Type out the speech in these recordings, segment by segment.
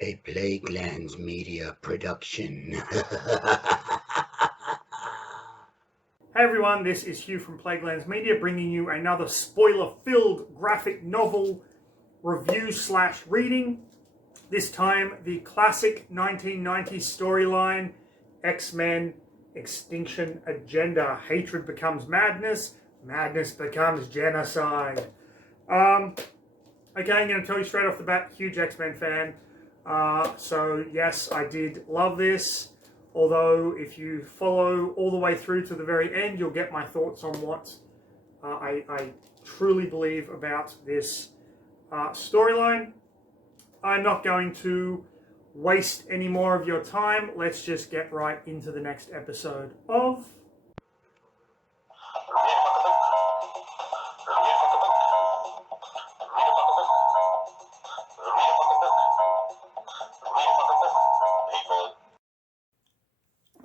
A Plaguelands Media production. Hey everyone, this is Hugh from Plaguelands Media bringing you another spoiler-filled graphic novel review/reading. This time, the classic 1990s storyline, X-Men Extinction Agenda. Hatred becomes madness, madness becomes genocide. Okay, I'm going to tell you straight off the bat, huge X-Men fan. So yes, I did love this. Although, if you follow all the way through to the very end, you'll get my thoughts on what I truly believe about this storyline. I'm not going to waste any more of your time. Let's just get right into the next episode of...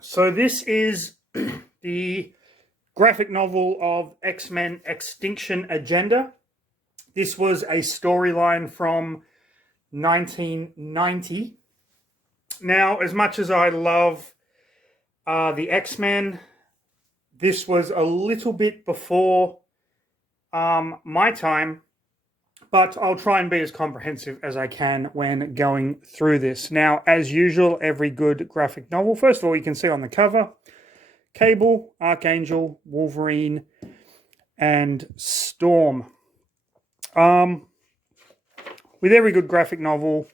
So this is the graphic novel of X-Men Extinction Agenda. This was a storyline from 1990. Now, as much as I love the X-Men, this was a little bit before my time, but I'll try and be as comprehensive as I can when going through this. Now, as usual, every good graphic novel, first of all, you can see on the cover, Cable, Archangel, Wolverine, and Storm. With every good graphic novel,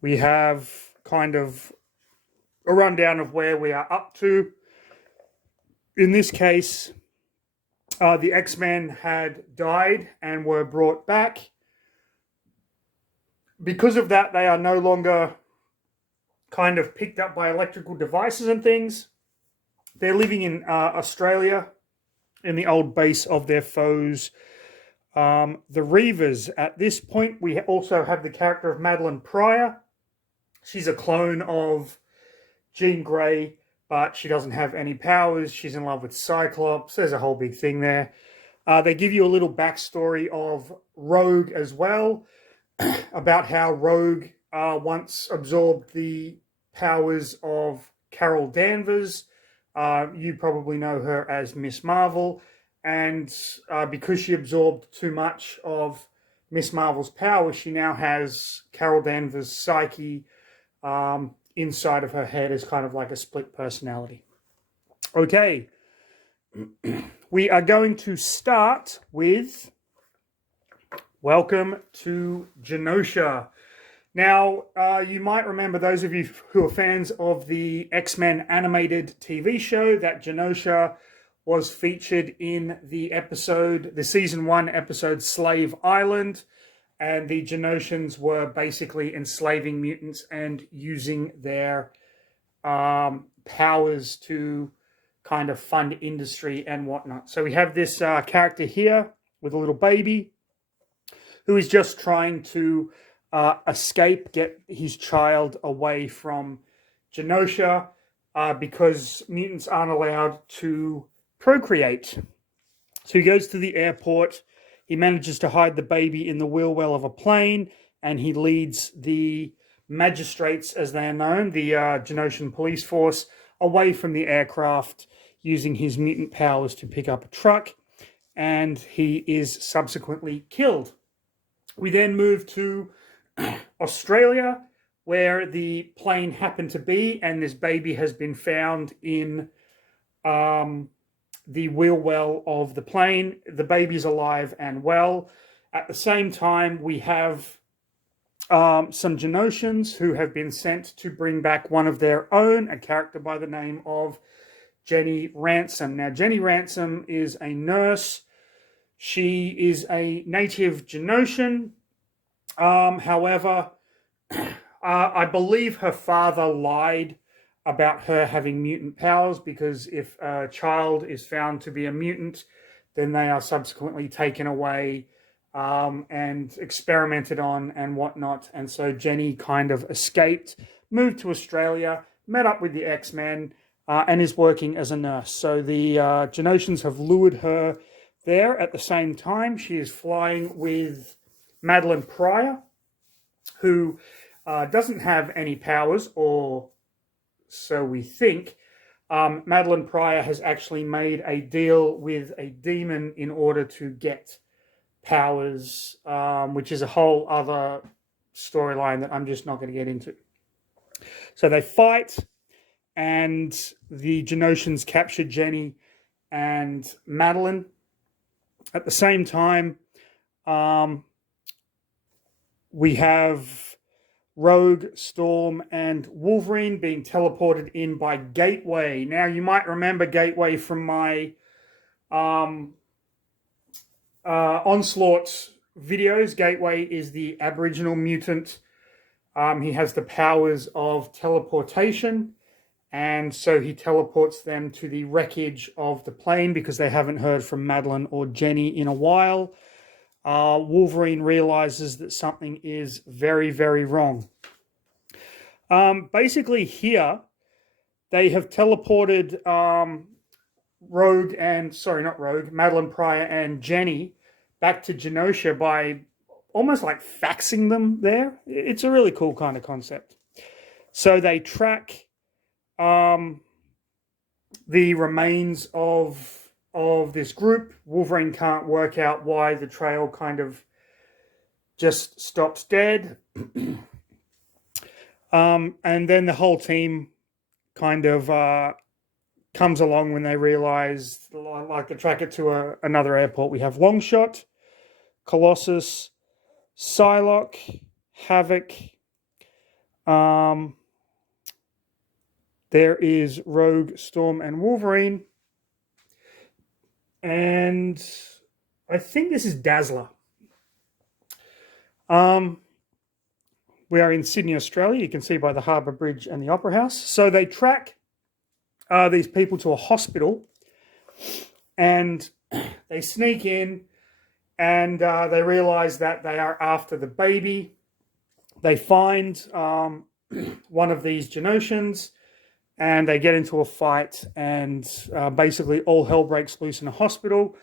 we have kind of a rundown of where we are up to. In this case, the X-Men had died and were brought back. Because of that, they are no longer kind of picked up by electrical devices and things. They're living in Australia, in the old base of their foes, the Reavers. At this point, we also have the character of Madeleine Pryor. She's a clone of Jean Grey, but she doesn't have any powers. She's in love with Cyclops. There's a whole big thing there. They give you a little backstory of Rogue as well, about how Rogue once absorbed the powers of Carol Danvers. You probably know her as Miss Marvel. And because she absorbed too much of Miss Marvel's power, she now has Carol Danvers' psyche inside of her head as kind of like a split personality. Okay, we are going to start with Welcome to Genosha. Now, you might remember, those of you who are fans of the X-Men animated TV show, that Genosha was featured in the season 1 episode Slave Island. And the Genosians were basically enslaving mutants and using their powers to kind of fund industry and whatnot. So we have this character here with a little baby who is just trying to escape, get his child away from Genosha because mutants aren't allowed to procreate. So he goes to the airport. He manages to hide the baby in the wheel well of a plane, and he leads the magistrates, as they are known, the Genosian police force, away from the aircraft using his mutant powers to pick up a truck, and he is subsequently killed. We then move to Australia, where the plane happened to be, and this baby has been found in the wheel well of the plane. The baby's alive and well. At the same time, we have some Genosians who have been sent to bring back one of their own, a character by the name of Jenny Ransom. Now, Jenny Ransom is a nurse. She is a native Genosian. However, I believe her father lied about her having mutant powers, because if a child is found to be a mutant, then they are subsequently taken away and experimented on and whatnot. And so Jenny kind of escaped, moved to Australia, met up with the X-Men, and is working as a nurse. So the Genosians have lured her there. At the same time, she is flying with Madeleine Pryor, who doesn't have any powers, or so we think. Madeleine Pryor has actually made a deal with a demon in order to get powers, which is a whole other storyline that I'm just not going to get into. So they fight, and the Genosians capture Jenny and Madeleine. At the same time, we have Rogue, Storm, and Wolverine being teleported in by Gateway. Now, you might remember Gateway from my Onslaught videos. Gateway is the Aboriginal mutant. He has the powers of teleportation, and so he teleports them to the wreckage of the plane because they haven't heard from Madeleine or Jenny in a while. Wolverine realizes that something is very, very wrong. Basically here, they have teleported Madeleine Pryor and Jenny back to Genosha by almost like faxing them there. It's a really cool kind of concept. So they track the remains of this group. Wolverine can't work out why the trail kind of just stops dead. And then the whole team kind of comes along when they realize, like, to track it to another airport. We have Longshot, Colossus, Psylocke, Havoc. There is Rogue, Storm, and Wolverine. And I think this is Dazzler. We are in Sydney, Australia. You can see by the Harbour Bridge and the Opera House. So they track these people to a hospital, and they sneak in, and they realize that they are after the baby. They find one of these Genosians, and they get into a fight, and basically all hell breaks loose in a hospital,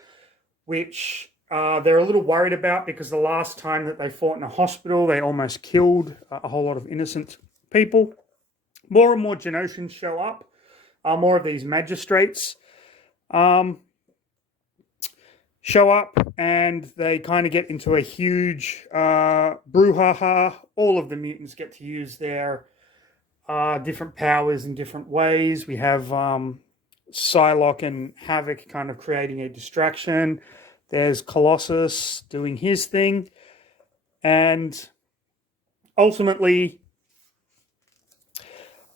which they're a little worried about because the last time that they fought in a hospital, they almost killed a whole lot of innocent people. More and more Genosians show up, more of these magistrates show up, and they kind of get into a huge brouhaha. All of the mutants get to use their different powers in different ways. We have Psylocke and Havoc kind of creating a distraction. There's Colossus doing his thing. And ultimately,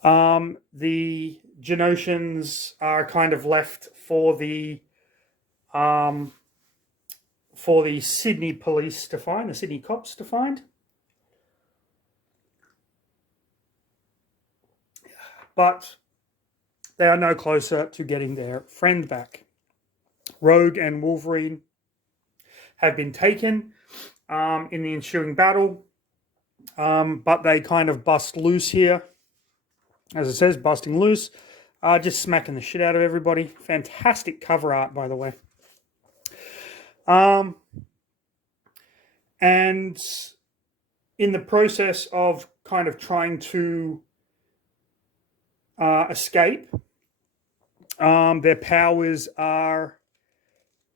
the Genosians are kind of left for the Sydney police to find, the Sydney cops to find. But they are no closer to getting their friend back. Rogue and Wolverine have been taken in the ensuing battle, but they kind of bust loose here. As it says, busting loose, just smacking the shit out of everybody. Fantastic cover art, by the way. And in the process of kind of trying to escape, their powers are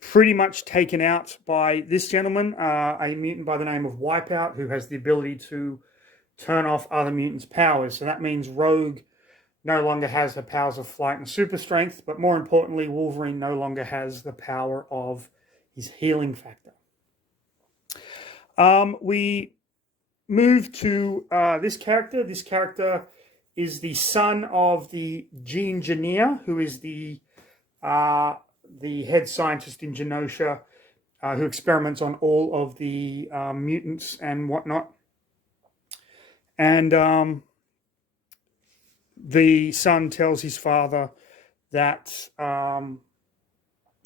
pretty much taken out by this gentleman, a mutant by the name of Wipeout, who has the ability to turn off other mutants' powers. So that means Rogue no longer has the powers of flight and super strength, but more importantly, Wolverine no longer has the power of his healing factor. We move to this character. This character is the son of the Engineer, who is the head scientist in Genosha, who experiments on all of the mutants and whatnot. And the son tells his father that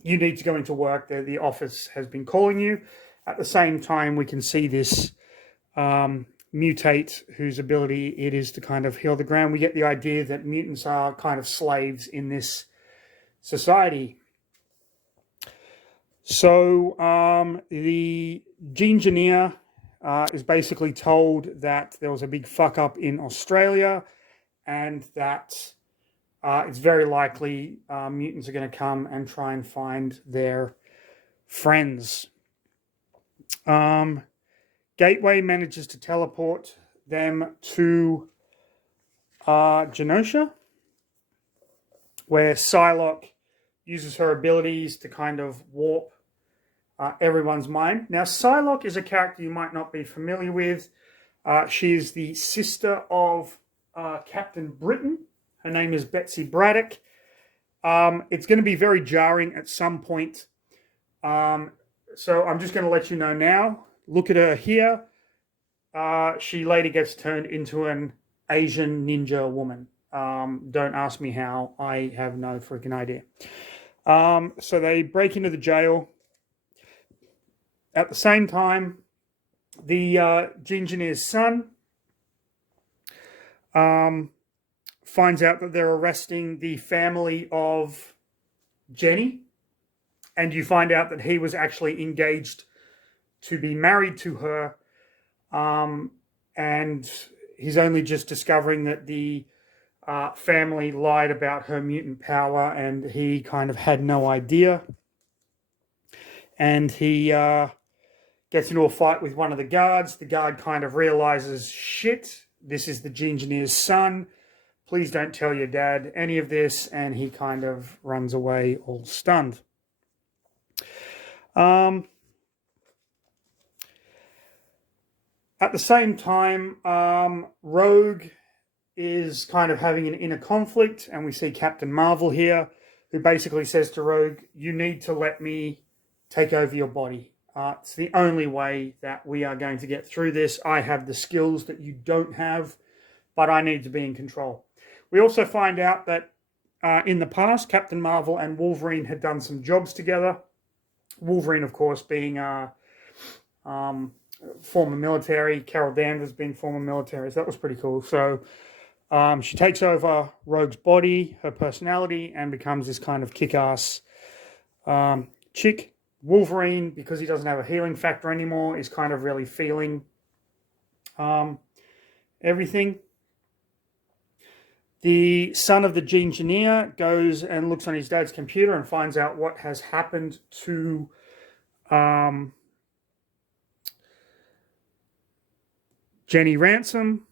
you need to go into work. The office has been calling you. At the same time, we can see this mutate whose ability it is to kind of heal the ground. We get the idea that mutants are kind of slaves in this society. So the Engineer is basically told that there was a big fuck up in Australia, and that it's very likely mutants are going to come and try and find their friends. Gateway manages to teleport them to Genosha, where Psylocke uses her abilities to kind of warp everyone's mind. Now, Psylocke is a character you might not be familiar with. She is the sister of Captain Britain. Her name is Betsy Braddock. It's going to be very jarring at some point. So I'm just going to let you know now. Look at her here. She later gets turned into an Asian ninja woman. Don't ask me how. I have no freaking idea. So they break into the jail. At the same time, the Engineer's son finds out that they're arresting the family of Jenny, and you find out that he was actually engaged to be married to her, and he's only just discovering that the family lied about her mutant power, and he kind of had no idea. And he gets into a fight with one of the guards. The guard kind of realizes, shit, this is the Engineer's son. Please don't tell your dad any of this. And he kind of runs away all stunned. At the same time, Rogue is kind of having an inner conflict, and we see Captain Marvel here, who basically says to Rogue, you need to let me take over your body. It's the only way that we are going to get through this. I have the skills that you don't have, but I need to be in control. We also find out that in the past, Captain Marvel and Wolverine had done some jobs together. Wolverine, of course, being former military, Carol Danvers being former military. So that was pretty cool. So she takes over Rogue's body, her personality, and becomes this kind of kick-ass chick. Wolverine, because he doesn't have a healing factor anymore, is kind of really feeling everything. The son of the Engineer goes and looks on his dad's computer and finds out what has happened to Jenny Ransom.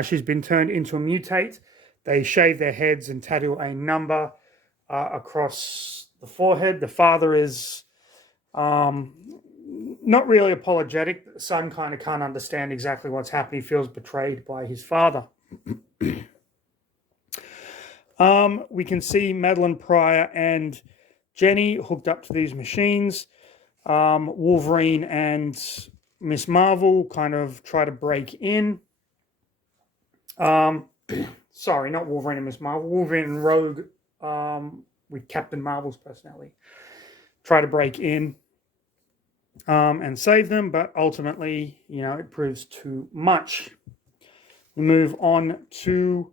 She's been turned into a mutate. They shave their heads and tattoo a number across the forehead. The father is not really apologetic. The son kind of can't understand exactly what's happened. He feels betrayed by his father. We can see Madeleine Pryor and Jenny hooked up to these machines. Wolverine and Miss Marvel kind of try to break in. Sorry, not Wolverine and Miss Marvel. Wolverine and Rogue with Captain Marvel's personality try to break in and save them, but ultimately, it proves too much. We move on to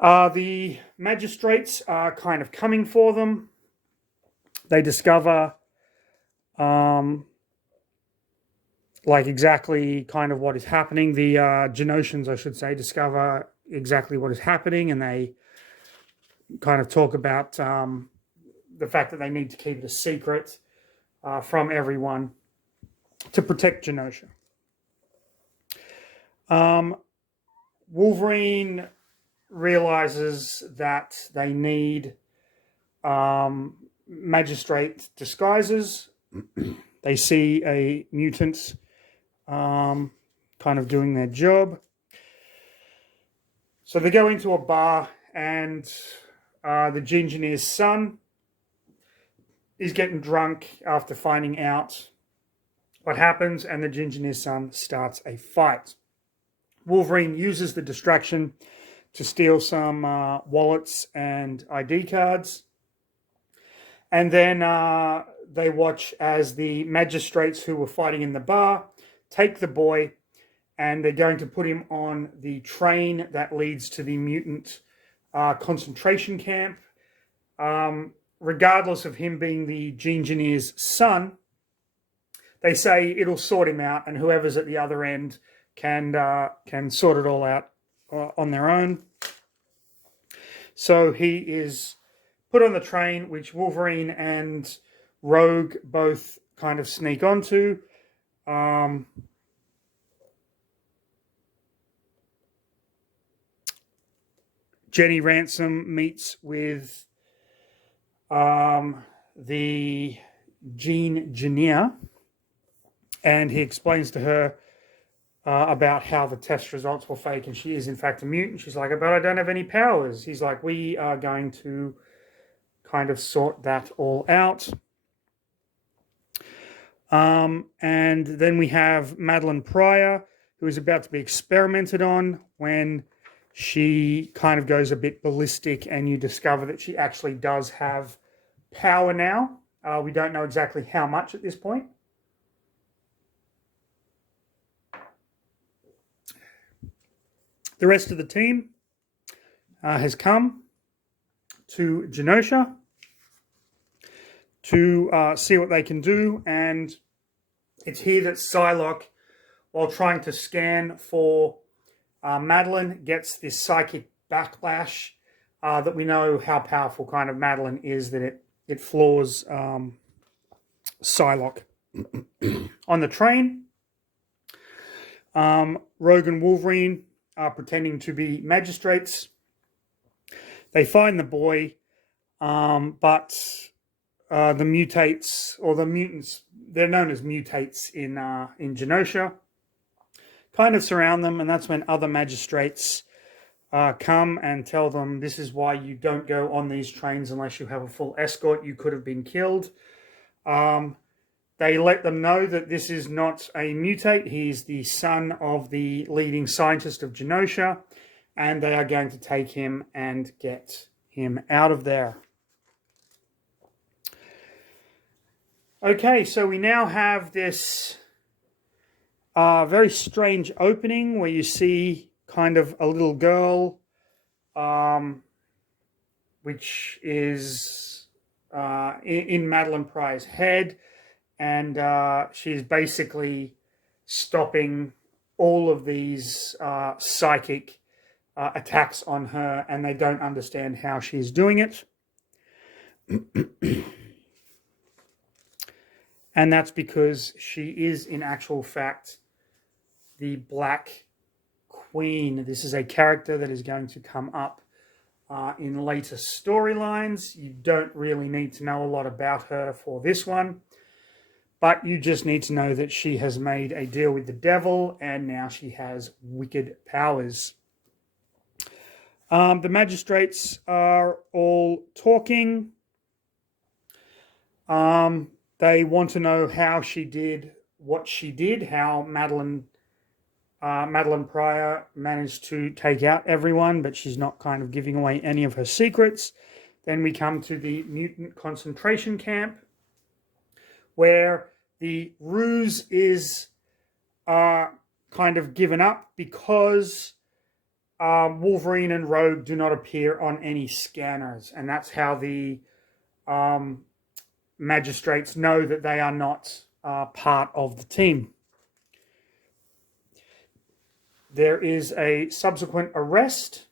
the magistrates are kind of coming for them. They discover exactly kind of what is happening. The Genosians, I should say, discover exactly what is happening, and they kind of talk about the fact that they need to keep it a secret from everyone to protect Genosha. Wolverine realizes that they need magistrate disguises. They see a mutant kind of doing their job. So they go into a bar, and the Engineer's son is getting drunk after finding out what happens, and the Engineer's son starts a fight. Wolverine uses the distraction to steal some wallets and ID cards. And then they watch as the magistrates who were fighting in the bar take the boy, and they're going to put him on the train that leads to the mutant concentration camp. Regardless of him being the Engineer's son, they say it'll sort him out, and whoever's at the other end can sort it all out on their own. So he is put on the train, which Wolverine and Rogue both kind of sneak onto. Jenny Ransom meets with the gene engineer, and he explains to her about how the test results were fake and she is in fact a mutant. She's like, but I don't have any powers. He's like, we are going to kind of sort that all out. And then we have Madeleine Pryor, who is about to be experimented on when she kind of goes a bit ballistic, and you discover that she actually does have power now. We don't know exactly how much at this point. The rest of the team has come to Genosha to see what they can do, and it's here that Psylocke, while trying to scan for Madeleine, gets this psychic backlash that we know how powerful kind of Madeleine is, that it floors Psylocke. On the train, Rogue and Wolverine are pretending to be magistrates. They find the boy, but the mutates, or the mutants, they're known as mutates in Genosha, kind of surround them, and that's when other magistrates come and tell them this is why you don't go on these trains unless you have a full escort. You could have been killed. They let them know that this is not a mutate. He's the son of the leading scientist of Genosha, and they are going to take him and get him out of there. Okay, so we now have this very strange opening where you see kind of a little girl, which is in Madeleine Pryor's head, and she's basically stopping all of these psychic attacks on her, and they don't understand how she's doing it. And that's because she is, in actual fact, the Black Queen. This is a character that is going to come up in later storylines. You don't really need to know a lot about her for this one, but you just need to know that she has made a deal with the devil, and now she has wicked powers. The magistrates are all talking. They want to know how she did what she did, how Madeleine Pryor managed to take out everyone, but she's not kind of giving away any of her secrets. Then we come to the mutant concentration camp, where the ruse is kind of given up because Wolverine and Rogue do not appear on any scanners, and that's how the magistrates know that they are not part of the team. There is a subsequent arrest.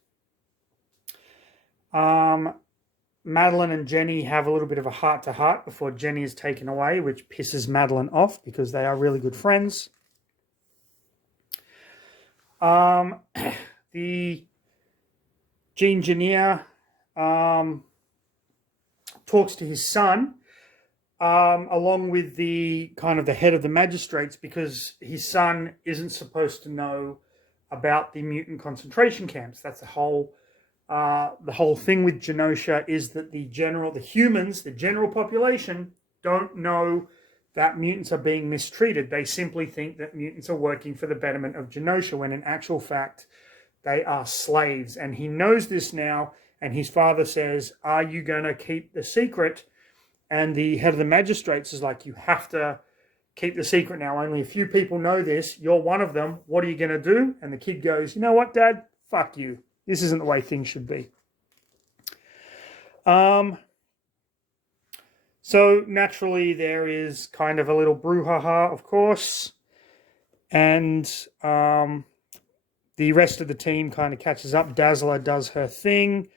Madeleine and Jenny have a little bit of a heart-to-heart before Jenny is taken away, which pisses Madeleine off because they are really good friends. The gene engineer talks to his son, along with the kind of the head of the magistrates, because his son isn't supposed to know about the mutant concentration camps. That's the whole thing with Genosha, is that the humans, the general population, don't know that mutants are being mistreated. They simply think that mutants are working for the betterment of Genosha, when in actual fact they are slaves. And he knows this now, and his father says, are you going to keep the secret? And the head of the magistrates is like, you have to keep the secret now. Only a few people know this. You're one of them. What are you going to do? And the kid goes, you know what, Dad? Fuck you. This isn't the way things should be. So naturally there is kind of a little brouhaha, of course. And the rest of the team kind of catches up. Dazzler does her thing.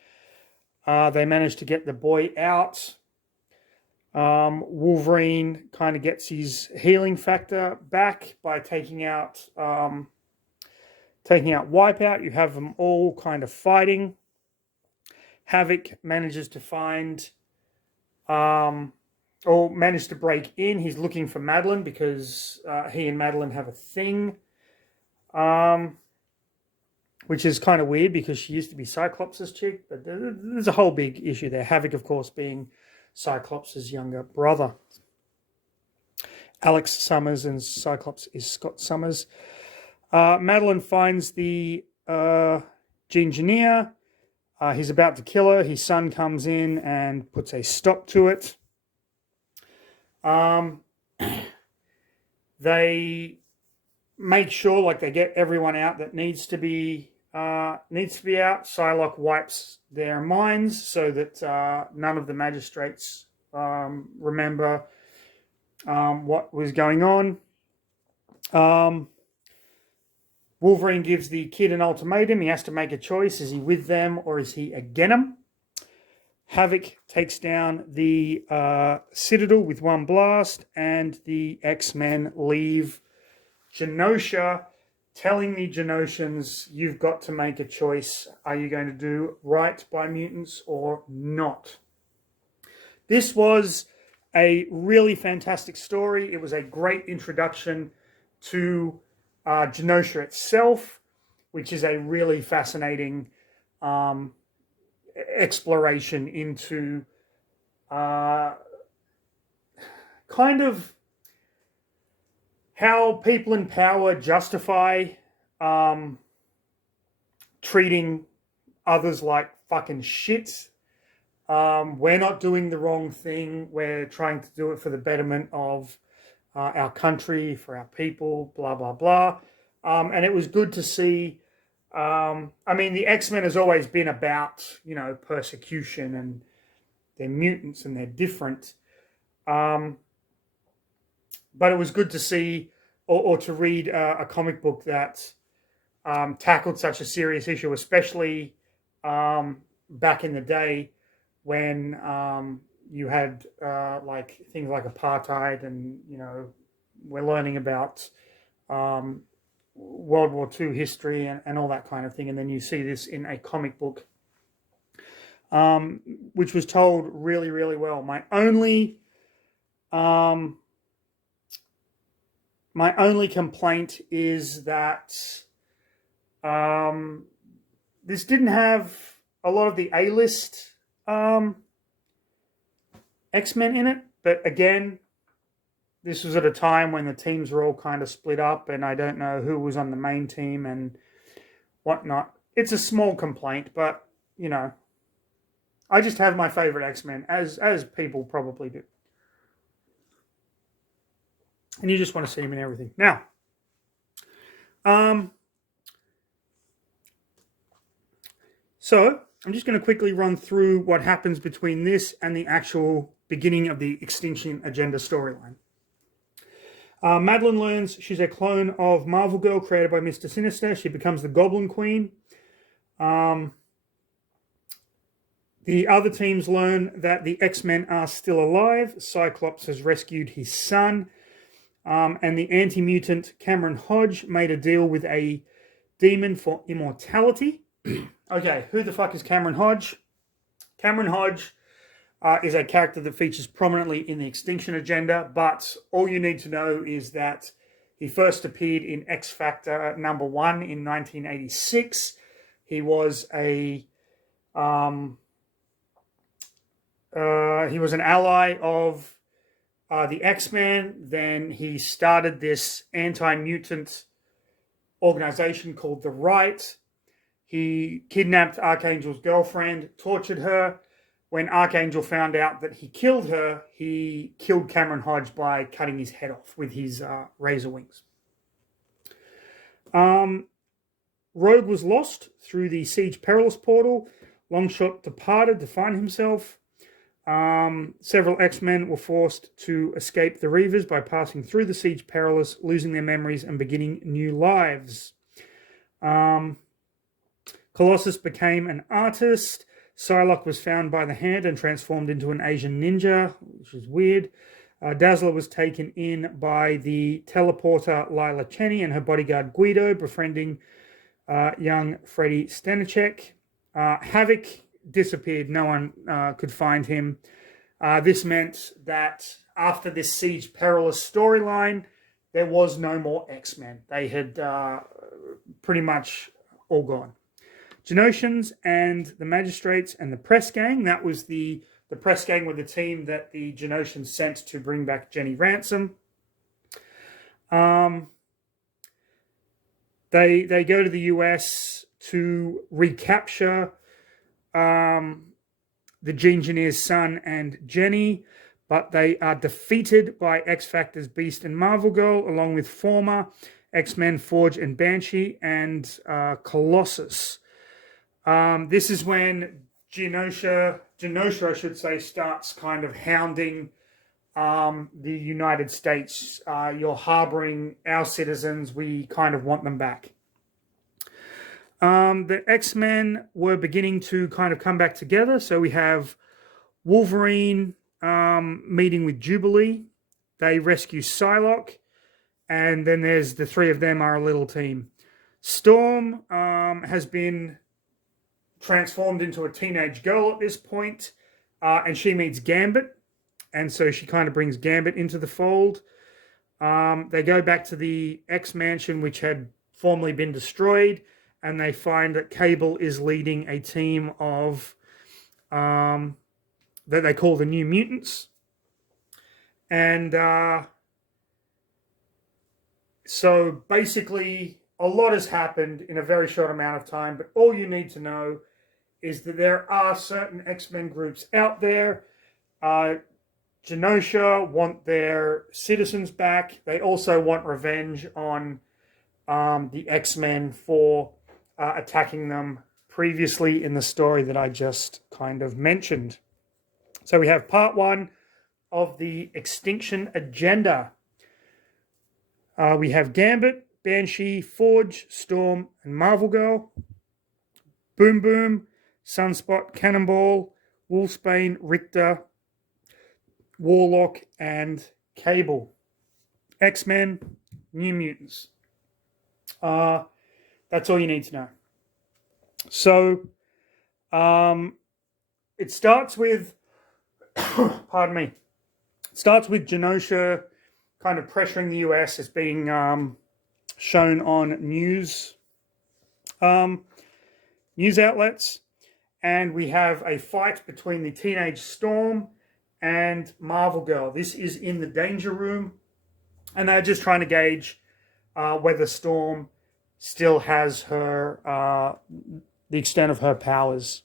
They manage to get the boy out. Wolverine kind of gets his healing factor back by taking out Wipeout. You have them all kind of fighting. Havoc manages to find or managed to break in. He's looking for Madeleine because he and Madeleine have a thing. Which is kind of weird because she used to be Cyclops' chick, but there's a whole big issue there. Havoc, of course, being Cyclops' younger brother. Alex Summers and Cyclops is Scott Summers. Madeleine finds the Engineer. He's about to kill her. His son comes in and puts a stop to it. They make sure, like, they get everyone out that needs to be out. Psylocke wipes their minds so that none of the magistrates remember what was going on. Wolverine gives the kid an ultimatum. He has to make a choice. Is he with them or is he against them? Havoc takes down the Citadel with one blast, and the X-Men leave Genosha, telling the Genosians, you've got to make a choice. Are you going to do right by mutants or not? This was a really fantastic story. It was a great introduction to Genosha itself, which is a really fascinating exploration into kind of how people in power justify treating others like fucking shit. We're not doing the wrong thing. We're trying to do it for the betterment of our country, for our people, blah, blah, blah. And it was good to see. I mean, the X-Men has always been about, persecution, and they're mutants and they're different. But it was good to see or to read a comic book that tackled such a serious issue, especially back in the day when you had like things like apartheid, and we're learning about World War II history and all that kind of thing, and then you see this in a comic book, which was told really, really well. My only complaint is that this didn't have a lot of the A-list X-Men in it, but again, this was at a time when the teams were all kind of split up, and I don't know who was on the main team and whatnot. It's a small complaint, but, I just have my favorite X-Men, as people probably do. And you just want to see them in everything. Now, so I'm just going to quickly run through what happens between this and the actual beginning of the Extinction Agenda storyline. Madeleine learns she's a clone of Marvel Girl created by Mr. Sinister. She becomes the Goblin Queen. The other teams learn that the X-Men are still alive. Cyclops has rescued his son. And the anti-mutant Cameron Hodge made a deal with a demon for immortality. Okay, who the fuck is Cameron Hodge? Cameron Hodge is a character that features prominently in the Extinction Agenda, but all you need to know is that he first appeared in X Factor #1 in 1986. He was an ally of the X-Men. Then he started this anti-mutant organization called the Right. He kidnapped Archangel's girlfriend, tortured her. When Archangel found out that he killed her, he killed Cameron Hodge by cutting his head off with his razor wings. Rogue was lost through the Siege Perilous portal. Longshot departed to find himself. Several X-Men were forced to escape the Reavers by passing through the Siege Perilous, losing their memories and beginning new lives. Colossus became an artist. Psylocke was found by the hand and transformed into an Asian ninja, which is weird. Dazzler was taken in by the teleporter Lila Cheney and her bodyguard Guido, befriending young Freddy Stanishek. Havoc disappeared. No one could find him. This meant that after this Siege Perilous storyline, there was no more X-Men. They had pretty much all gone. Genosians and the Magistrates and the Press Gang. That was the Press Gang were the team that the Genosians sent to bring back Jenny Ransom. They go to the US to recapture the Gene-Engineer's son and Jenny, but they are defeated by X-Factor's Beast and Marvel Girl, along with former X-Men Forge and Banshee and Colossus. This is when Genosha, I should say, starts kind of hounding the United States. You're harboring our citizens. We kind of want them back. The X-Men were beginning to kind of come back together. So we have Wolverine meeting with Jubilee. They rescue Psylocke. And then there's the three of them are a little team. Storm has been transformed into a teenage girl at this point, and she meets Gambit, and so she kind of brings Gambit into the fold. They go back to the X-Mansion, which had formerly been destroyed, and they find that Cable is leading a team of that they call the New Mutants. And so basically a lot has happened in a very short amount of time, but all you need to know is that there are certain X-Men groups out there. Genosha want their citizens back. They also want revenge on the X-Men for attacking them previously in the story that I just kind of mentioned. So we have part one of the Extinction agenda. We have Gambit, Banshee, Forge, Storm, and Marvel Girl. Boom Boom, Sunspot, Cannonball, Wolfsbane, Richter, Warlock, and Cable. X-Men, New Mutants. That's all you need to know. So, it starts with, pardon me, it starts with Genosha kind of pressuring the US as being shown on news outlets. And we have a fight between the Teenage Storm and Marvel Girl. This is in the Danger Room. And they're just trying to gauge whether Storm still has her, the extent of her powers.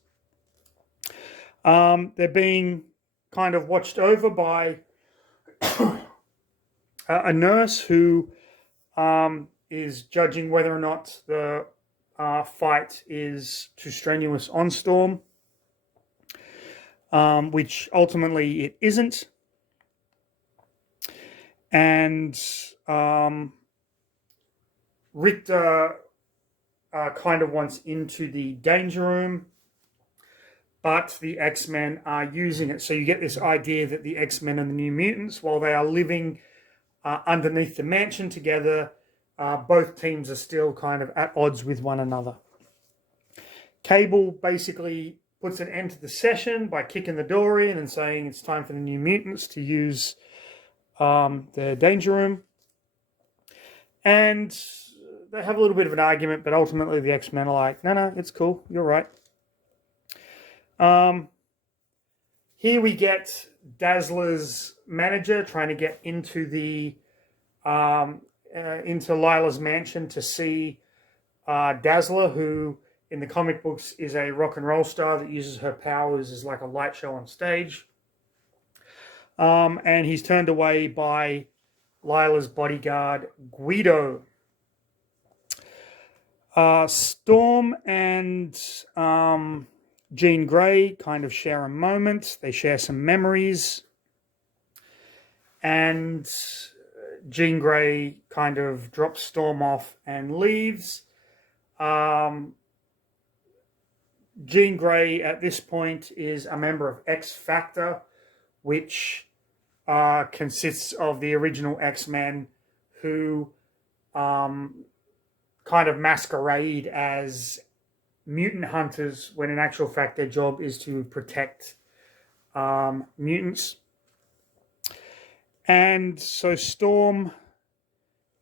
They're being kind of watched over by a nurse who is judging whether or not the fight is too strenuous on Storm, which ultimately it isn't. And Richter kind of wants into the Danger Room, but the X-Men are using it. So you get this idea that the X-Men and the New Mutants, while they are living underneath the mansion together, both teams are still kind of at odds with one another. Cable basically puts an end to the session by kicking the door in and saying it's time for the New Mutants to use the Danger Room. And they have a little bit of an argument, but ultimately the X-Men are like, no, it's cool. You're right. Here we get Dazzler's manager trying to get into the into Lila's mansion to see Dazzler, who in the comic books is a rock and roll star that uses her powers as like a light show on stage. And he's turned away by Lila's bodyguard, Guido. Storm and Jean Grey kind of share a moment. They share some memories. And Jean Grey kind of drops Storm off and leaves. Jean Grey at this point is a member of X Factor, which consists of the original X-Men who kind of masquerade as mutant hunters when in actual fact their job is to protect mutants. And so Storm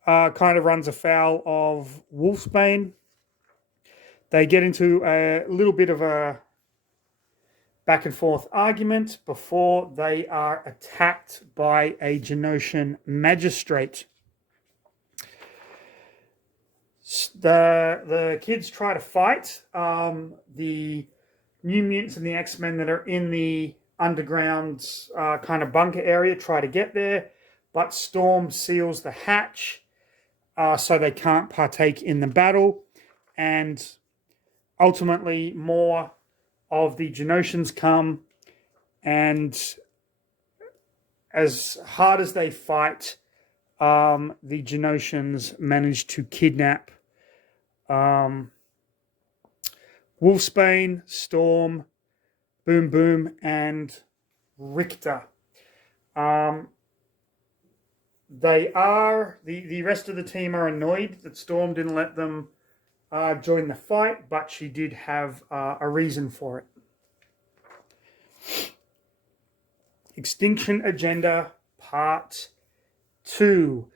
kind of runs afoul of Wolfsbane. They get into a little bit of a back and forth argument before they are attacked by a Genosian magistrate. The kids try to fight. The New Mutants and the X-Men that are in the underground kind of bunker area try to get there, but Storm seals the hatch so they can't partake in the battle, and ultimately more of the Genosians come, and as hard as they fight, the Genosians manage to kidnap Wolfsbane, Storm, Boom Boom, and Richter. The rest of the team are annoyed that Storm didn't let them join the fight, but she did have a reason for it. Extinction Agenda Part 2.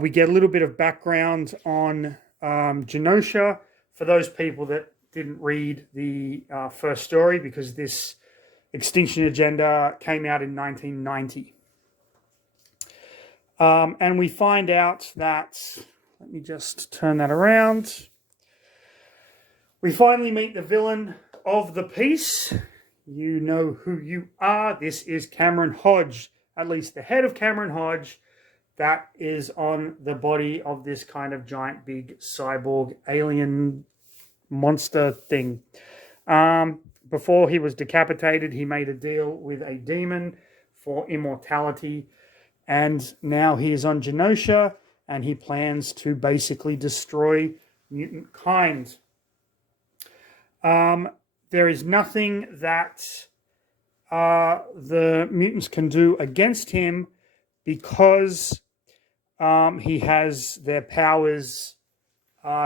We get a little bit of background on Genosha for those people that didn't read the first story, because this Extinction Agenda came out in 1990. And we find out that, let me just turn that around. We finally meet the villain of the piece. You know who you are. This is Cameron Hodge, at least the head of Cameron Hodge, that is on the body of this kind of giant big cyborg alien monster thing. Before he was decapitated, he made a deal with a demon for immortality, and now he is on Genosha, and he plans to basically destroy mutant kind. There is nothing that the mutants can do against him, because he has their powers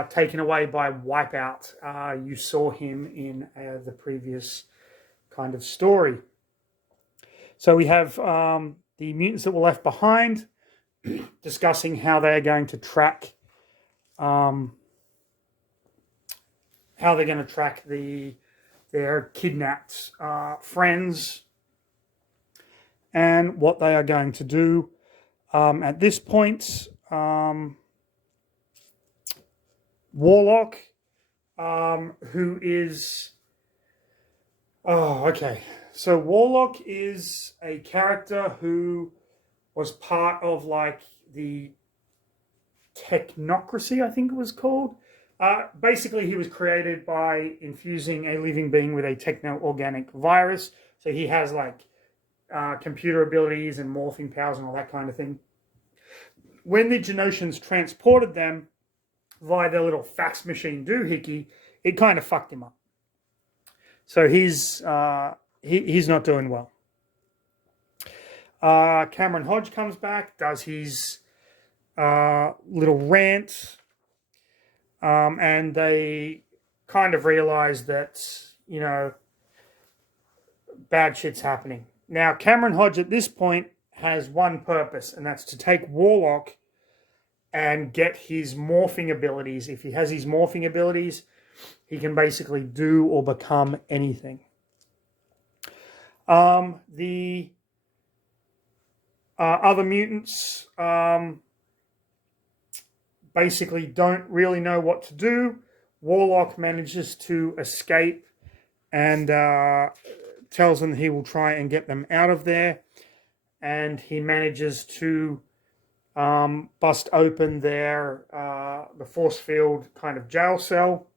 taken away by Wipeout. You saw him in the previous kind of story. So we have the mutants that were left behind discussing how they are going to track their kidnapped friends and what they are going to do. At this point, Warlock, who is... Oh, okay. So Warlock is a character who was part of, like, the Technocracy, I think it was called. Basically, he was created by infusing a living being with a techno-organic virus. So he has, like, computer abilities and morphing powers and all that kind of thing. When the Genosians transported them via their little fax machine doohickey, it kind of fucked him up. So he's not doing well. Cameron Hodge comes back, does his little rant, and they kind of realize that, you know, bad shit's happening. Now, Cameron Hodge at this point has one purpose, and that's to take Warlock and get his morphing abilities. If he has his morphing abilities, he can basically do or become anything. The other mutants basically don't really know what to do. Warlock manages to escape and tells them he will try and get them out of there. And he manages to bust open the force field kind of jail cell.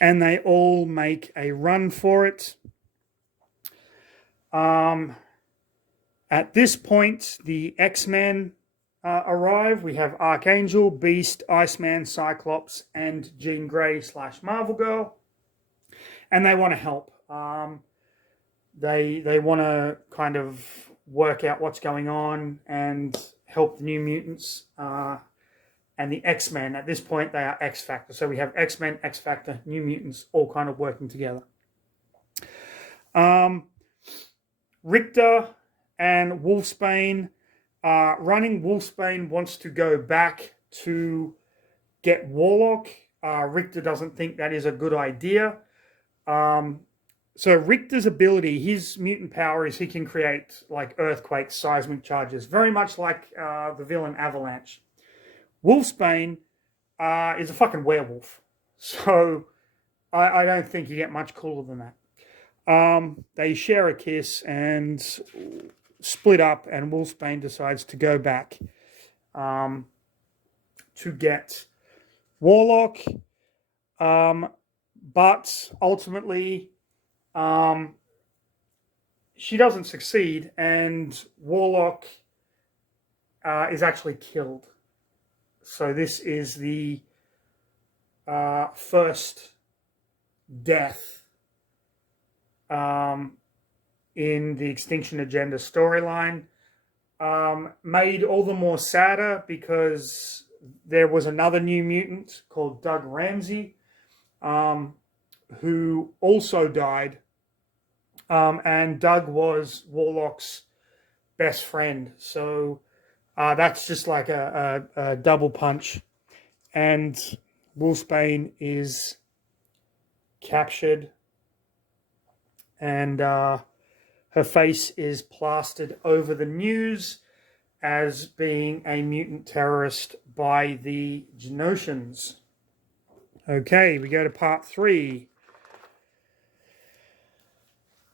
and they all make a run for it. At this point, the X-Men arrive. We have Archangel, Beast, Iceman, Cyclops, and Jean Grey / Marvel Girl, and they want to help. They want to kind of work out what's going on and help the New Mutants and the X-Men. At this point, they are X-Factor. So we have X-Men, X-Factor, New Mutants, all kind of working together. Richter and Wolfsbane are running. Wolfsbane wants to go back to get Warlock. Richter doesn't think that is a good idea. So Richter's ability, his mutant power is he can create like earthquakes, seismic charges, very much like the villain Avalanche. Wolfsbane is a fucking werewolf. So I don't think you get much cooler than that. They share a kiss and split up, and Wolfsbane decides to go back to get Warlock. But ultimately, she doesn't succeed, and Warlock is actually killed. So this is the first death in the Extinction Agenda storyline. Made all the more sadder because there was another New Mutant called Doug Ramsey, who also died. And Doug was Warlock's best friend. So that's just like a double punch. And Wolfsbane is captured, and her face is plastered over the news as being a mutant terrorist by the Genosians. Okay, we go to part 3.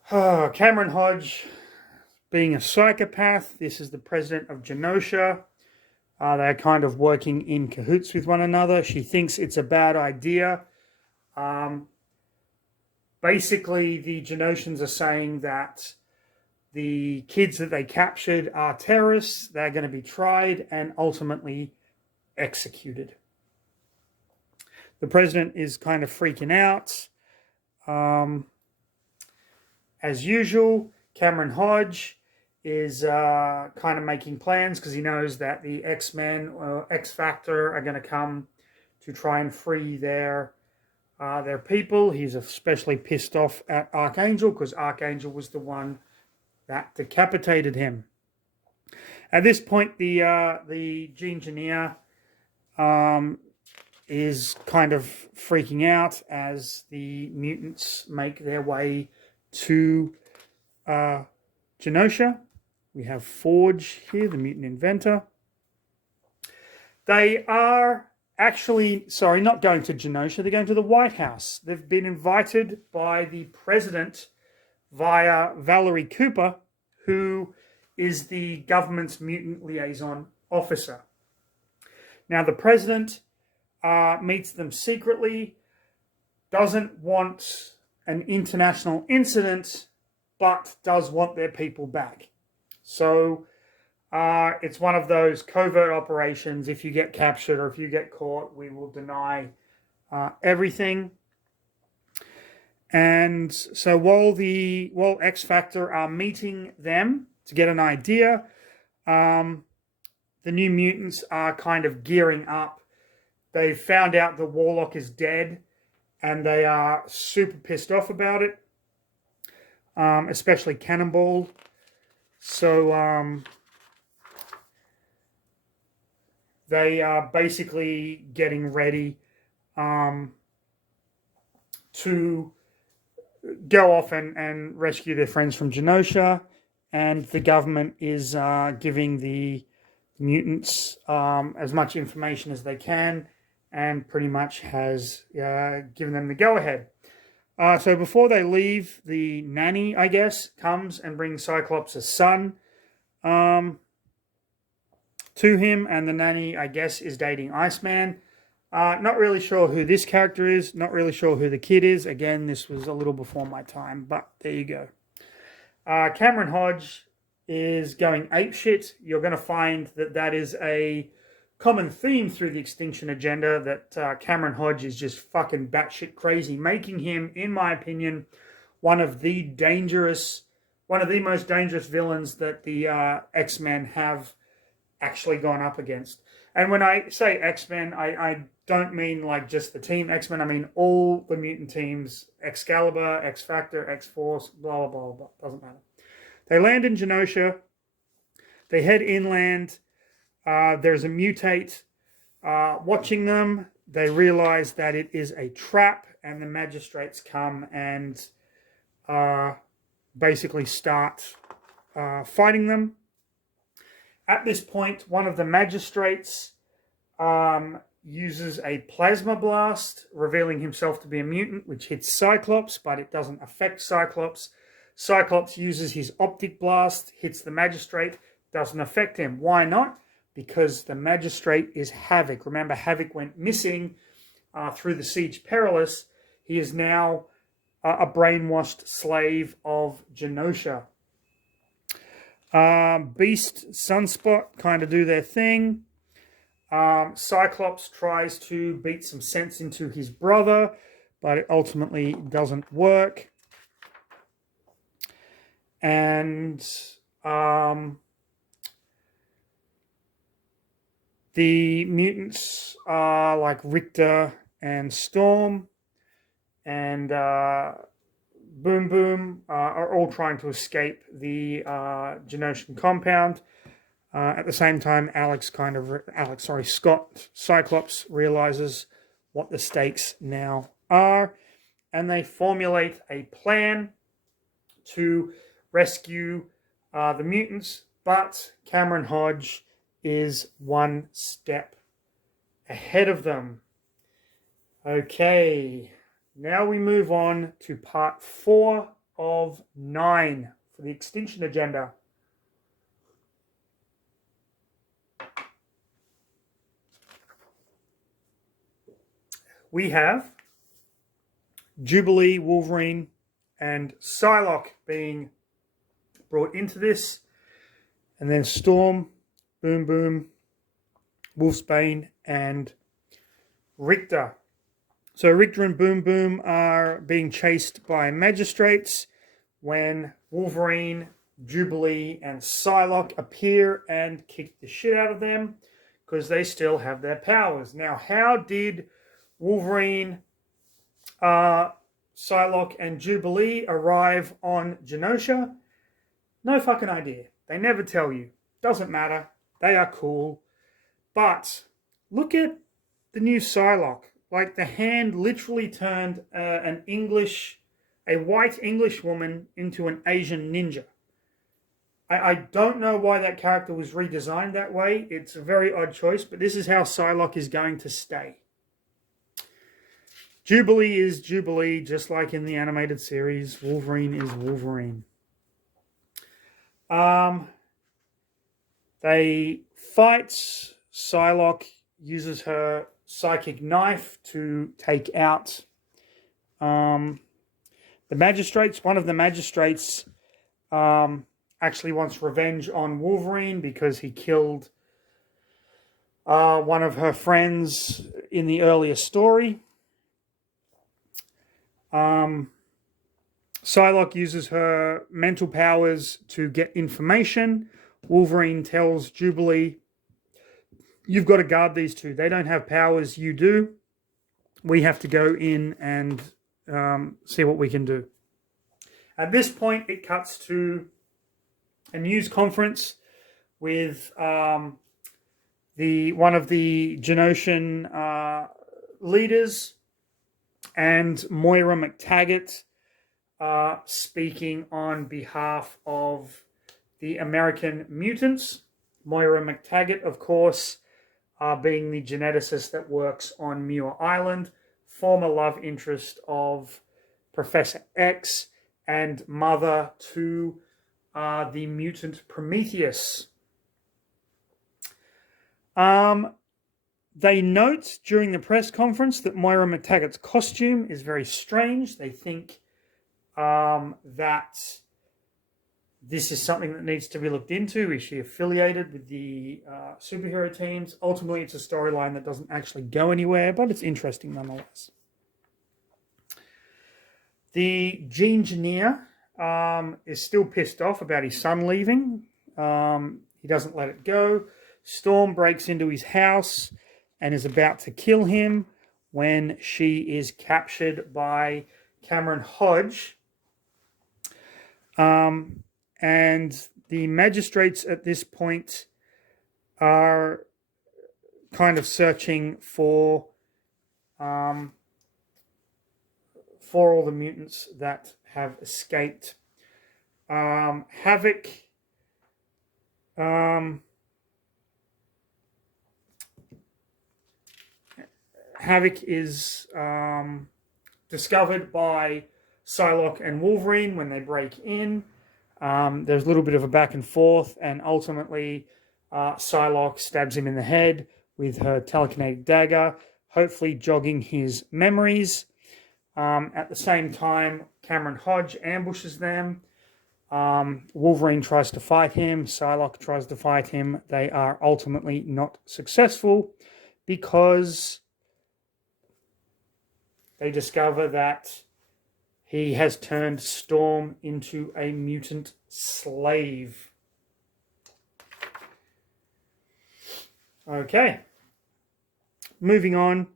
Cameron Hodge, being a psychopath, this is the president of Genosha. They're kind of working in cahoots with one another. She thinks it's a bad idea. Basically, the Genosians are saying that the kids that they captured are terrorists. They're going to be tried and ultimately executed. The president is kind of freaking out. As usual, Cameron Hodge is kind of making plans because he knows that the X-Men or X-Factor are going to come to try and free their people. He's especially pissed off at Archangel because Archangel was the one that decapitated him. At this point, the Engineer is kind of freaking out as the mutants make their way to Genosha. We have Forge here, the mutant inventor. They are actually, not going to Genosha, they're going to the White House. They've been invited by the president via Valerie Cooper, who is the government's mutant liaison officer. Now, the president meets them secretly, doesn't want an international incident, but does want their people back. So it's one of those covert operations. If you get captured or if you get caught, we will deny everything. And so while X-Factor are meeting them to get an idea, the New Mutants are kind of gearing up. They've found out that Warlock is dead, and they are super pissed off about it, especially Cannonball. So they are basically getting ready to go off and rescue their friends from Genosha, and the government is giving the mutants as much information as they can, and pretty much has given them the go-ahead. So before they leave, the nanny, I guess, comes and brings Cyclops' son to him, and the nanny, I guess, is dating Iceman. Not really sure who this character is. Not really sure who the kid is. Again, this was a little before my time, but there you go. Cameron Hodge is going apeshit. You're going to find that that is a common theme through the Extinction agenda, that Cameron Hodge is just fucking batshit crazy, making him, in my opinion, one of the most dangerous villains that the X-Men have actually gone up against. And when I say X-Men, I don't mean like just the team X-Men. I mean all the mutant teams: Excalibur, X-Factor, X-Force, blah, blah, blah, blah. Doesn't matter. They land in Genosha. They head inland. There's a mutate watching them. They realize that it is a trap, and the magistrates come and basically start fighting them. At this point, one of the magistrates uses a plasma blast, revealing himself to be a mutant, which hits Cyclops, but it doesn't affect Cyclops. Cyclops uses his optic blast, hits the magistrate, doesn't affect him. Why not? Because the magistrate is Havoc. Remember, Havoc went missing through the Siege Perilous. He is now a brainwashed slave of Genosha. Beast, Sunspot kind of do their thing. Cyclops tries to beat some sense into his brother, but it ultimately doesn't work. And the mutants are like Richter and Storm and Boom Boom are all trying to escape the Genoshan compound. At the same time, Scott Cyclops realizes what the stakes now are, and they formulate a plan to rescue the mutants, but Cameron Hodge is one step ahead of them. Okay, now we move on to part 4 of 9 for the Extinction agenda. We have Jubilee, Wolverine, and Psylocke being brought into this, and then Storm, Boom Boom, Wolfsbane, and Richter. So Richter and Boom Boom are being chased by magistrates when Wolverine, Jubilee, and Psylocke appear and kick the shit out of them because they still have their powers. Now, how did Wolverine, Psylocke, and Jubilee arrive on Genosha? No fucking idea. They never tell you. Doesn't matter. They are cool. But look at the new Psylocke. Like, the hand literally turned a white English woman into an Asian ninja. I don't know why that character was redesigned that way. It's a very odd choice, but this is how Psylocke is going to stay. Jubilee is Jubilee, just like in the animated series. Wolverine is Wolverine. They fight. Psylocke uses her psychic knife to take out the magistrates. One of the magistrates actually wants revenge on Wolverine because he killed one of her friends in the earlier story. Psylocke uses her mental powers to get information. Wolverine tells Jubilee, you've got to guard these two. They don't have powers, you do. We have to go in and see what we can do. At this point, it cuts to a news conference with one of the Genoshan leaders and Moira McTaggart speaking on behalf of the American mutants. Moira McTaggart, of course, being the geneticist that works on Muir Island, former love interest of Professor X and mother to the mutant Prometheus. They note during the press conference that Moira McTaggart's costume is very strange. They think that this is something that needs to be looked into. Is she affiliated with the superhero teams? Ultimately, it's a storyline that doesn't actually go anywhere, but it's interesting nonetheless. The Gene-Engineer is still pissed off about his son leaving. He doesn't let it go. Storm breaks into his house and is about to kill him when she is captured by Cameron Hodge. And the magistrates at this point are kind of searching for all the mutants that have escaped. Havoc is discovered by Psylocke and Wolverine when they break in. There's a little bit of a back and forth, and ultimately Psylocke stabs him in the head with her telekinetic dagger, hopefully jogging his memories. At the same time, Cameron Hodge ambushes them. Wolverine tries to fight him. Psylocke tries to fight him. They are ultimately not successful because they discover that he has turned Storm into a mutant slave. Okay. Moving on.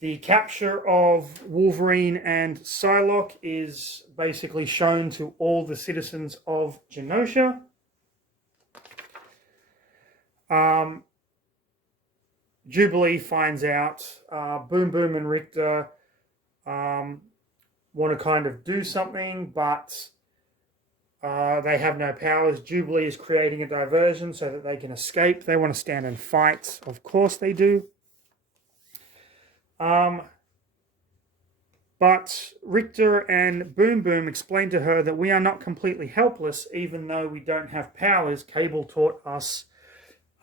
The capture of Wolverine and Psylocke is basically shown to all the citizens of Genosha. Jubilee finds out Boom Boom and Richter want to kind of do something, but they have no powers. Jubilee is creating a diversion so that they can escape. They want to stand and fight. Of course they do. But Richter and Boom Boom explain to her that we are not completely helpless, even though we don't have powers. Cable taught us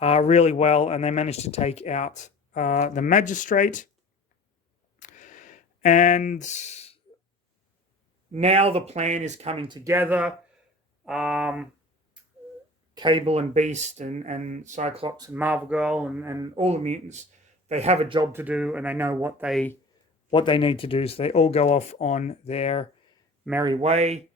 really well, and they managed to take out the magistrate. And now the plan is coming together. Cable and Beast and Cyclops and Marvel Girl and all the mutants, they have a job to do, and they know what they need to do. So they all go off on their merry way.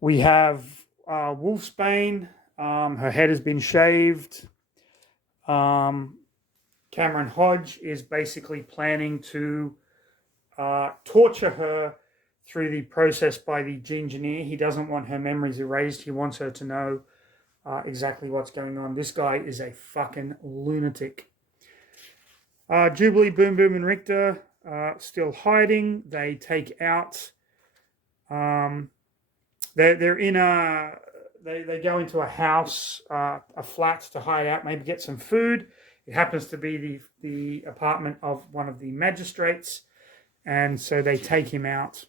We have Wolfsbane. Her head has been shaved. Cameron Hodge is basically planning to torture her through the process by the Gene-Engineer. He doesn't want her memories erased. He wants her to know exactly what's going on. This guy is a fucking lunatic. Jubilee, Boom Boom, and Richter still hiding. They take out. They're in a. They go into a house, a flat to hide out, maybe get some food. It happens to be the apartment of one of the magistrates, and so they take him out.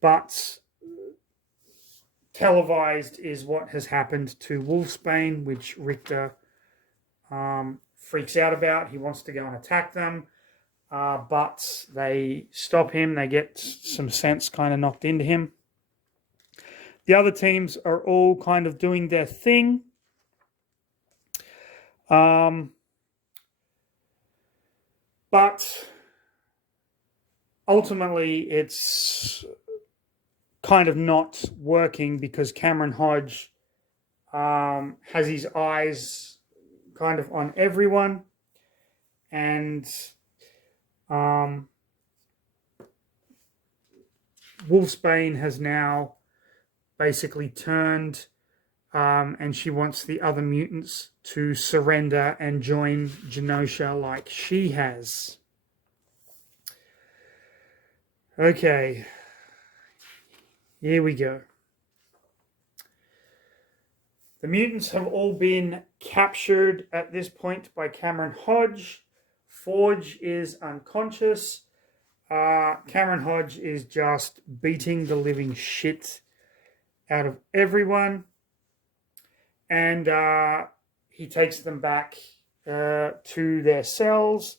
But televised is what has happened to Wolfsbane, which Richter freaks out about. He wants to go and attack them, but they stop him. They get some sense kind of knocked into him. The other teams are all kind of doing their thing. But ultimately, it's kind of not working because Cameron Hodge has his eyes kind of on everyone, and Wolfsbane has now basically turned, and she wants the other mutants to surrender and join Genosha like she has. Okay, here we go. The mutants have all been captured at this point by Cameron Hodge. Forge is unconscious. Cameron Hodge is just beating the living shit out of everyone. And he takes them back to their cells.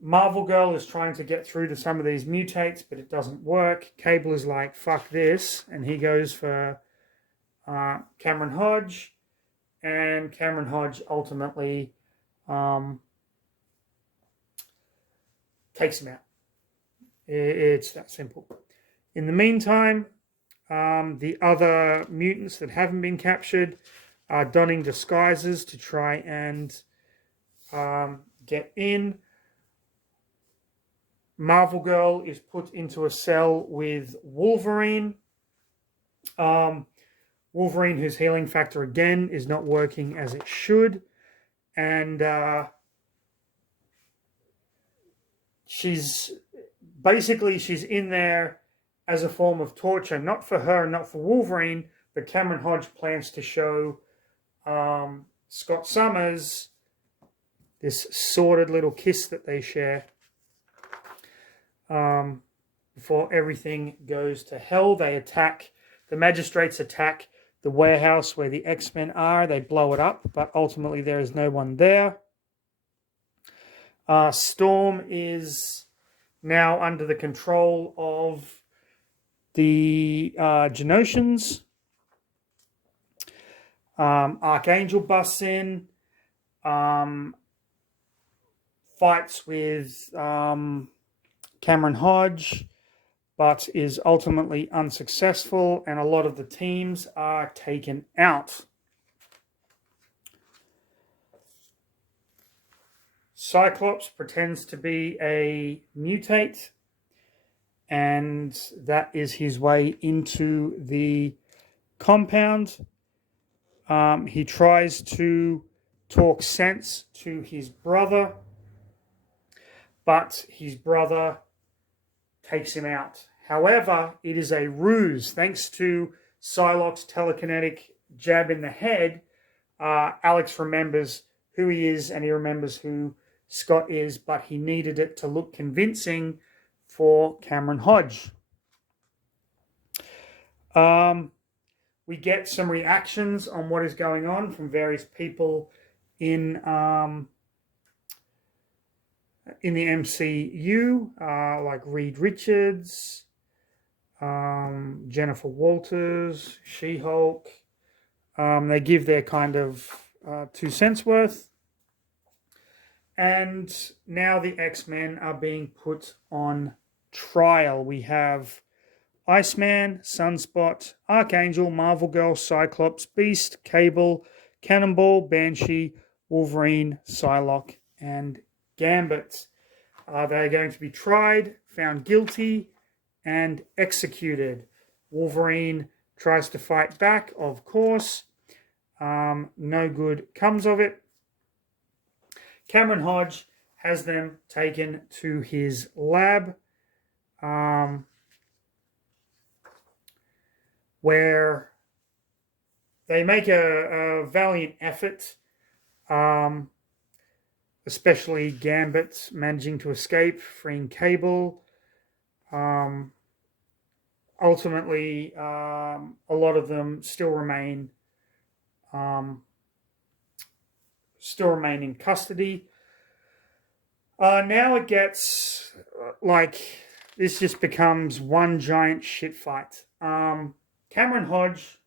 Marvel Girl is trying to get through to some of these mutates, but it doesn't work. Cable is like, fuck this. And he goes for Cameron Hodge. And Cameron Hodge ultimately takes him out. It's that simple. In the meantime, the other mutants that haven't been captured are donning disguises to try and get in. Marvel Girl is put into a cell with Wolverine. Wolverine, whose healing factor again is not working as it should. And she's in there as a form of torture, not for her, not for Wolverine, but Cameron Hodge plans to show Scott Summers this sordid little kiss that they share. Before everything goes to hell, the magistrates attack the warehouse where the X-Men are. They blow it up, but ultimately there is no one there. Storm is now under the control of the Genosians. Archangel busts in, fights with Cameron Hodge, but is ultimately unsuccessful, and a lot of the teams are taken out. Cyclops pretends to be a mutate, and that is his way into the compound. He tries to talk sense to his brother, but his brother takes him out. However, it is a ruse. Thanks to Psylocke's telekinetic jab in the head, Alex remembers who he is and he remembers who Scott is, but he needed it to look convincing for Cameron Hodge. We get some reactions on what is going on from various people in the MCU, like Reed Richards, Jennifer Walters, She-Hulk. They give their kind of 2 cents worth. And now the X-Men are being put on trial. We have Iceman, Sunspot, Archangel, Marvel Girl, Cyclops, Beast, Cable, Cannonball, Banshee, Wolverine, Psylocke, and Gambit. They're going to be tried, found guilty, and executed. Wolverine tries to fight back, of course. No good comes of it. Cameron Hodge has them taken to his lab, where they make a valiant effort, especially Gambit managing to escape, freeing Cable. Ultimately, a lot of them still remain in custody. Now it gets like this just becomes one giant shit fight. Cameron Hodge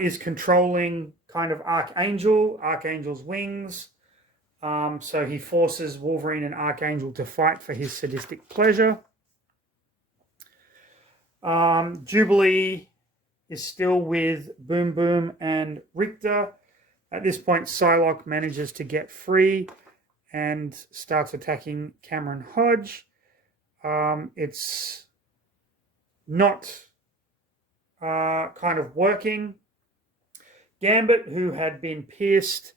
is controlling kind of Archangel's wings. So he forces Wolverine and Archangel to fight for his sadistic pleasure. Jubilee is still with Boom Boom and Richter. At this point, Psylocke manages to get free and starts attacking Cameron Hodge. It's not kind of working. Gambit, who had been pierced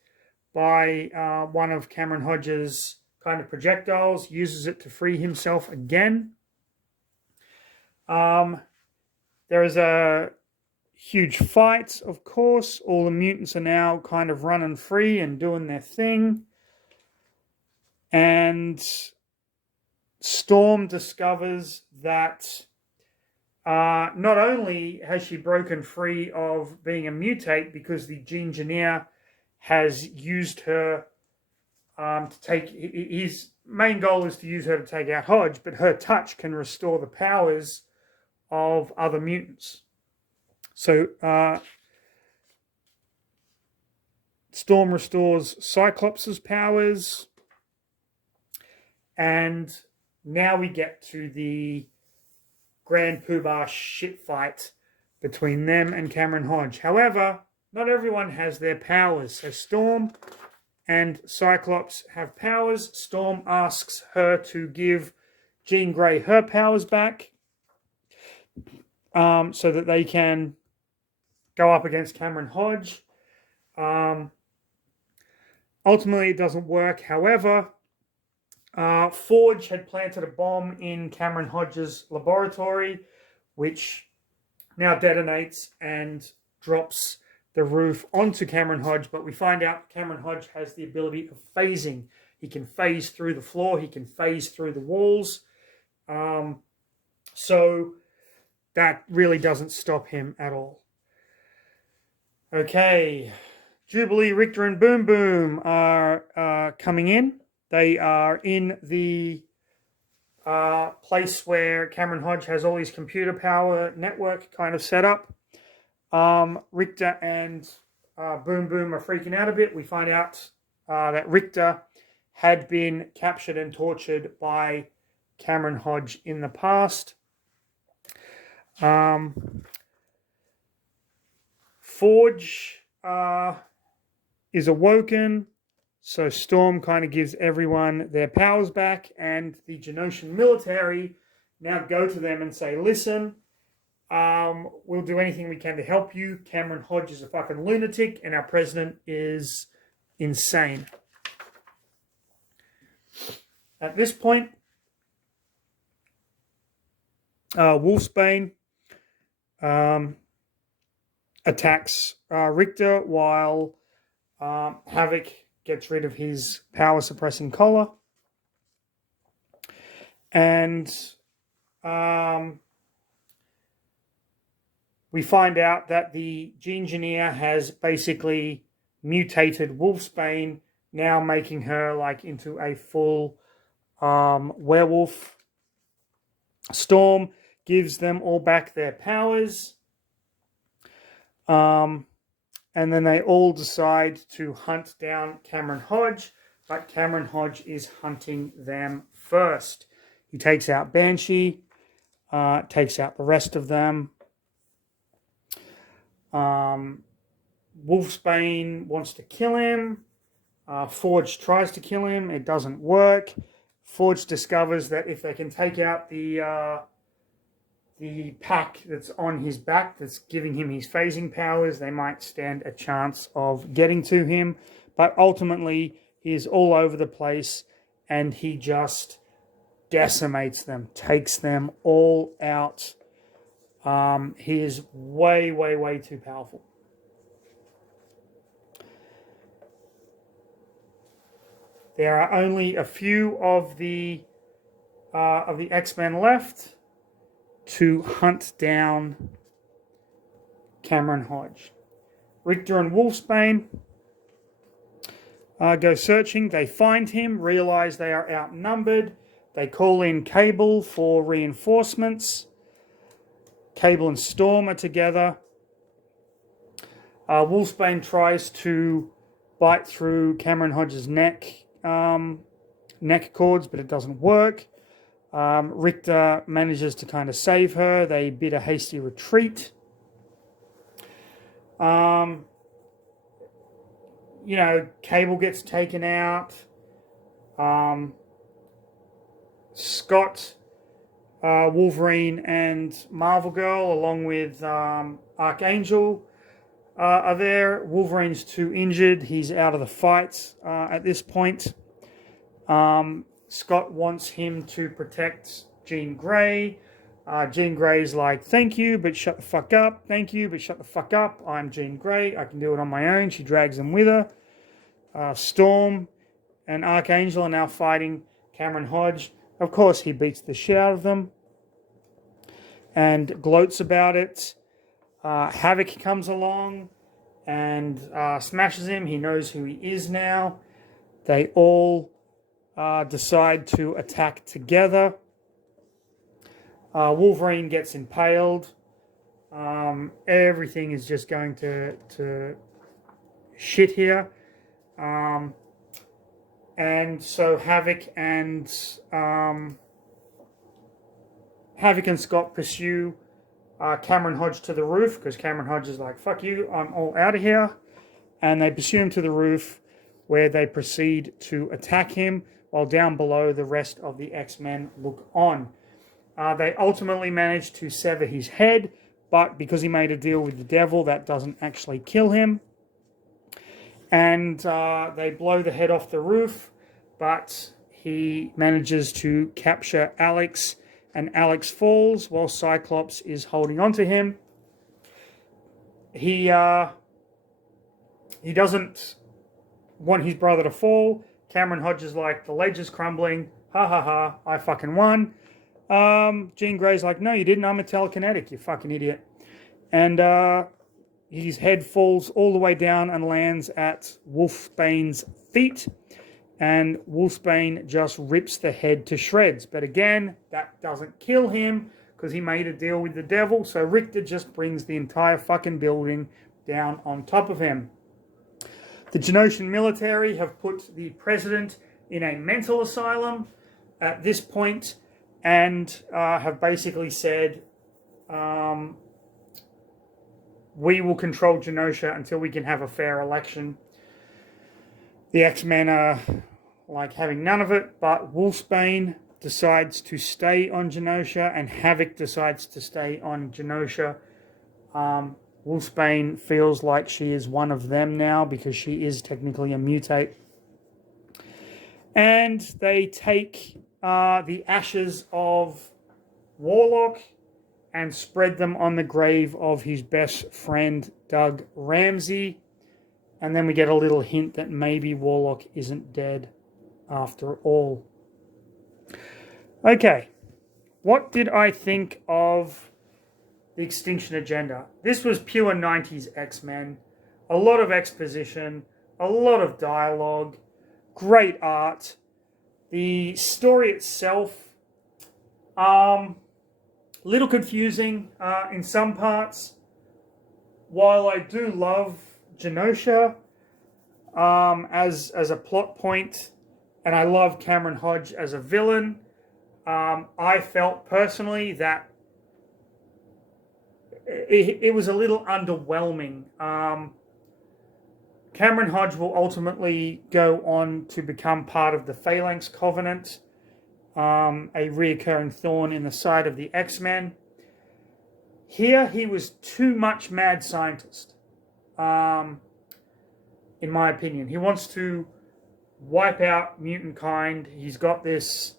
by one of Cameron Hodge's kind of projectiles, uses it to free himself again. There is a huge fight, of course. All the mutants are now kind of running free and doing their thing. And Storm discovers that not only has she broken free of being a mutate because the Gene Engineer has used her to take... His main goal is to use her to take out Hodge, but her touch can restore the powers of other mutants. So Storm restores Cyclops' powers, and now we get to the Grand Poobah shit fight between them and Cameron Hodge. However, not everyone has their powers. So Storm and Cyclops have powers. Storm asks her to give Jean Grey her powers back so that they can go up against Cameron Hodge. Ultimately, it doesn't work. However, Forge had planted a bomb in Cameron Hodge's laboratory, which now detonates and drops the roof onto Cameron Hodge. But we find out Cameron Hodge has the ability of phasing. He can phase through the floor. He can phase through the walls. So that really doesn't stop him at all. Okay. Jubilee, Richter, and Boom Boom are coming in. They are in the place where Cameron Hodge has all his computer power network kind of set up. Richter and Boom Boom are freaking out a bit. We find out that Richter had been captured and tortured by Cameron Hodge in the past. Forge is awoken, so Storm kind of gives everyone their powers back, and the Genosian military now go to them and say, listen, we'll do anything we can to help you. Cameron Hodge is a fucking lunatic, and our president is insane. At this point, Wolfsbane attacks Richter while Havoc gets rid of his power-suppressing collar. And we find out that the Gene Engineer has basically mutated Wolfsbane, now making her like into a full werewolf. Storm gives them all back their powers. And then they all decide to hunt down Cameron Hodge, but Cameron Hodge is hunting them first. He takes out Banshee, takes out the rest of them. Wolfsbane wants to kill him. Forge tries to kill him. It doesn't work. Forge discovers that if they can take out the pack that's on his back that's giving him his phasing powers, they might stand a chance of getting to him. But ultimately, he is all over the place and he just decimates them, takes them all out. He is way, way, way too powerful. There are only a few of the X-Men left to hunt down Cameron Hodge. Richter and Wolfsbane go searching. They find him, realize they are outnumbered. They call in Cable for reinforcements. Cable and Storm are together. Wolfsbane tries to bite through Cameron Hodge's neck cords, but it doesn't work. Richter manages to kind of save her. They bid a hasty retreat. Cable gets taken out. Scott, Wolverine, and Marvel Girl, along with Archangel, are there. Wolverine's too injured. He's out of the fight at this point. Scott wants him to protect Jean Grey. Jean Grey's like, thank you, but shut the fuck up. Thank you, but shut the fuck up. I'm Jean Grey. I can do it on my own. She drags him with her. Storm and Archangel are now fighting Cameron Hodge. Of course, he beats the shit out of them and gloats about it. Havoc comes along and smashes him. He knows who he is now. They all decide to attack together. Wolverine gets impaled. Everything is just going to shit here. And so Havoc and Scott pursue Cameron Hodge to the roof, because Cameron Hodge is like, fuck you, I'm all out of here. And they pursue him to the roof, where they proceed to attack him, while down below the rest of the X-Men look on. They ultimately manage to sever his head, but because he made a deal with the devil, that doesn't actually kill him. And they blow the head off the roof, but he manages to capture Alex, and Alex falls while Cyclops is holding on to him. He doesn't want his brother to fall. Cameron Hodge is like, the ledge is crumbling. Ha ha ha, I fucking won. Jean Grey's like, no, you didn't. I'm a telekinetic, you fucking idiot. And his head falls all the way down and lands at Wolfsbane's feet. And Wolfsbane just rips the head to shreds. But again, that doesn't kill him because he made a deal with the devil. So Richter just brings the entire fucking building down on top of him. The Genosian military have put the president in a mental asylum at this point and have basically said, we will control Genosha until we can have a fair election. The X-Men are like having none of it, but Wolfsbane decides to stay on Genosha and Havoc decides to stay on Genosha. Wolfsbane feels like she is one of them now because she is technically a mutate. And they take the ashes of Warlock and spread them on the grave of his best friend, Doug Ramsey. And then we get a little hint that maybe Warlock isn't dead after all. Okay, what did I think of the Extinction Agenda? This was pure 90s X-Men. A lot of exposition, a lot of dialogue, great art. The story itself, little confusing in some parts. While I do love Genosha as a plot point, and I love Cameron Hodge as a villain, I felt personally that it was a little underwhelming. Cameron Hodge will ultimately go on to become part of the Phalanx Covenant, a reoccurring thorn in the side of the X-Men. Here, he was too much mad scientist, in my opinion. He wants to wipe out mutant kind. He's got this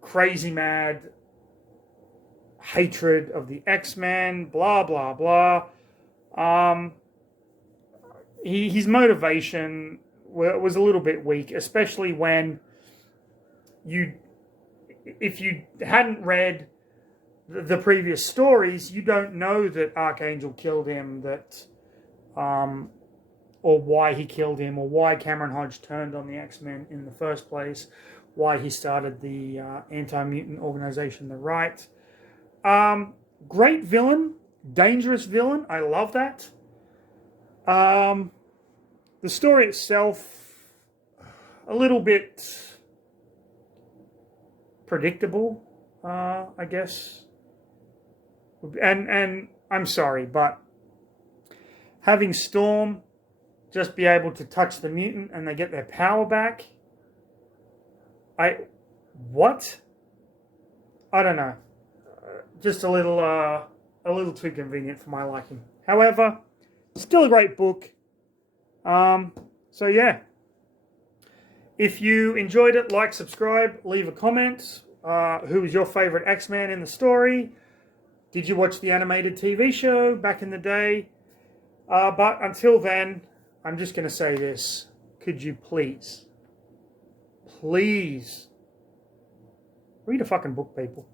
crazy mad hatred of the X-Men, blah, blah, blah. His motivation was a little bit weak, especially when if you hadn't read the previous stories, you don't know that Archangel killed him, or why he killed him, or why Cameron Hodge turned on the X-Men in the first place, why he started the anti-mutant organization, the Right. Great villain, dangerous villain. I love that. The story itself, a little bit predictable, I guess. And I'm sorry, but having Storm just be able to touch the mutant and they get their power back, what? I don't know. Just a little too convenient for my liking. However, still a great book. So yeah. If you enjoyed it, like, subscribe, leave a comment. Who was your favorite X-Man in the story? Did you watch the animated TV show back in the day? But until then, I'm just going to say this. Could you please Read a fucking book, people.